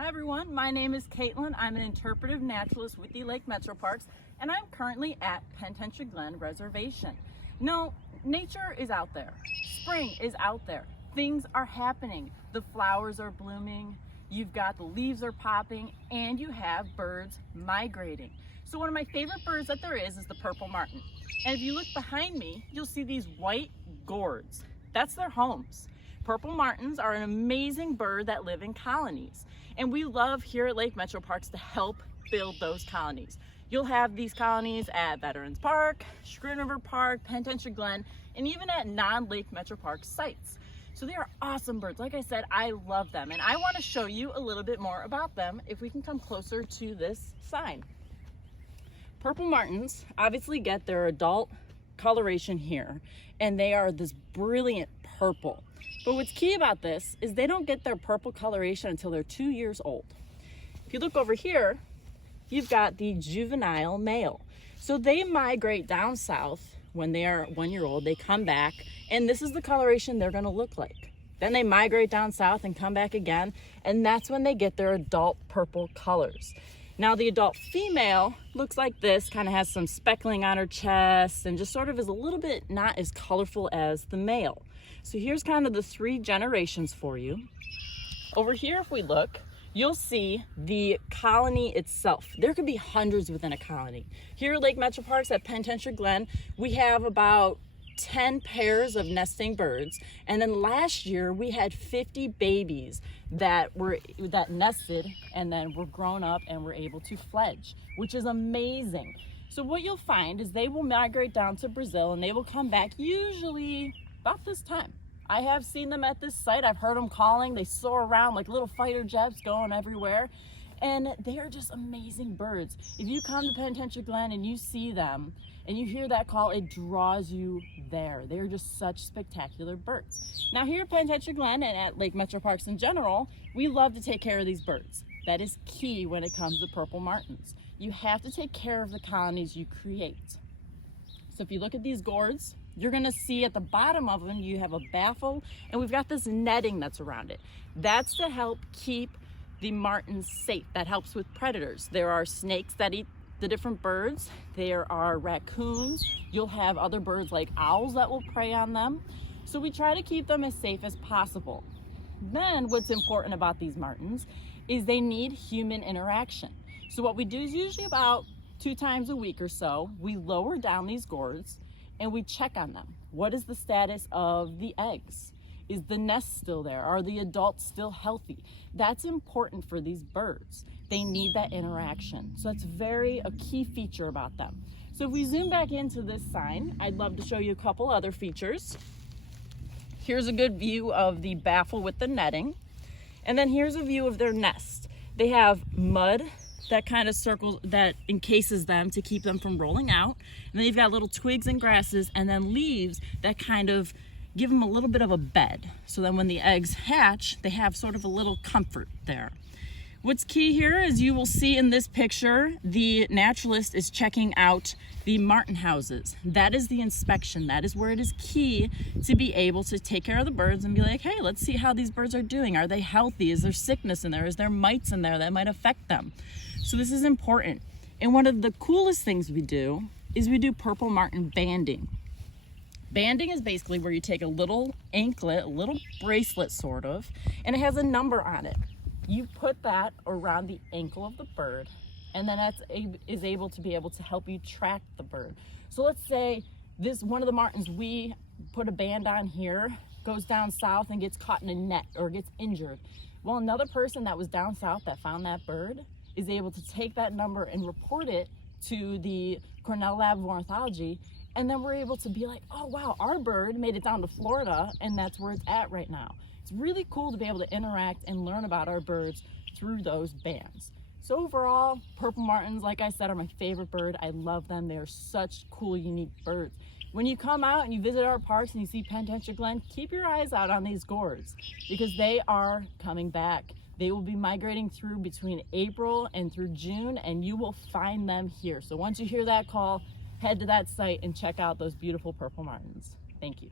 Hi everyone, my name is Caitlin. I'm an interpretive naturalist with the Lake Metroparks, and I'm currently at Penitentiary Glen Reservation. No, nature is out there. Spring is out there. Things are happening. The flowers are blooming, you've got the leaves are popping, and you have birds migrating. So one of my favorite birds that there is the purple martin. And if you look behind me, you'll see these white gourds. That's their homes. Purple martins are an amazing bird that live in colonies. And we love here at Lake Metroparks to help build those colonies. You'll have these colonies at Veterans Park, Chagrin River Park, Penitentiary Glen, and even at non-Lake Metroparks sites. So they are awesome birds. Like I said, I love them. And I want to show you a little bit more about them if we can come closer to this sign. Purple martins obviously get their adult coloration here, and they are this brilliant purple. But what's key about this is they don't get their purple coloration until they're 2 years old. If you look over here, you've got the juvenile male. So they migrate down south when they are 1 year old. They come back, and this is the coloration they're going to look like. Then they migrate down south and come back again, and that's when they get their adult purple colors. Now the adult female looks like this, kind of has some speckling on her chest and just sort of is a little bit not as colorful as the male. So here's kind of the 3 generations for you. Over here, if we look, you'll see the colony itself. There could be hundreds within a colony. Here at Lake Metroparks at Penitentiary Glen, we have about 10 pairs of nesting birds. And then last year we had 50 babies that nested and then were grown up and were able to fledge, which is amazing. So what you'll find is they will migrate down to Brazil and they will come back usually about this time. I have seen them at this site. I've heard them calling. They soar around like little fighter jets going everywhere. And they are just amazing birds. If you come to Penitentiary Glen and you see them and you hear that call, it draws you there. They're just such spectacular birds. Now here at Penitentiary Glen and at Lake Metroparks in general, we love to take care of these birds. That is key when it comes to purple martins. You have to take care of the colonies you create. So if you look at these gourds, you're gonna see at the bottom of them, you have a baffle, and we've got this netting that's around it. That's to help keep the martins safe. That helps with predators. There are snakes that eat the different birds. There are raccoons. You'll have other birds like owls that will prey on them. So we try to keep them as safe as possible. Then what's important about these martins is they need human interaction. So what we do is usually about 2 times a week or so, we lower down these gourds and we check on them. What is the status of the eggs? Is the nest still there? Are the adults still healthy? That's important for these birds. They need that interaction. So it's a key feature about them. So if we zoom back into this sign, I'd love to show you a couple other features. Here's a good view of the baffle with the netting. And then here's a view of their nest. They have mud that kind of that encases them to keep them from rolling out. And then you've got little twigs and grasses and then leaves that kind of give them a little bit of a bed. So then when the eggs hatch, they have sort of a little comfort there. What's key here is you will see in this picture, the naturalist is checking out the martin houses. That is the inspection. That is where it is key to be able to take care of the birds and be like, hey, let's see how these birds are doing. Are they healthy? Is there sickness in there? Is there mites in there that might affect them? So this is important. And one of the coolest things we do is we do purple martin banding. Banding is basically where you take a little anklet, a little bracelet sort of, and it has a number on it. You put that around the ankle of the bird, and then that is able to help you track the bird. So let's say one of the martins we put a band on here goes down south and gets caught in a net or gets injured. Well, another person that was down south that found that bird is able to take that number and report it to the Cornell Lab of Ornithology, and then we're able to be like, oh wow, our bird made it down to Florida and that's where it's at right now. It's really cool to be able to interact and learn about our birds through those bands. So overall, purple martins, like I said, are my favorite bird. I love them. They are such cool, unique birds. When you come out and you visit our parks and you see Penitentiary Glen, keep your eyes out on these gourds because they are coming back. They will be migrating through between April and through June, and you will find them here. So once you hear that call, head to that site and check out those beautiful purple martins. Thank you.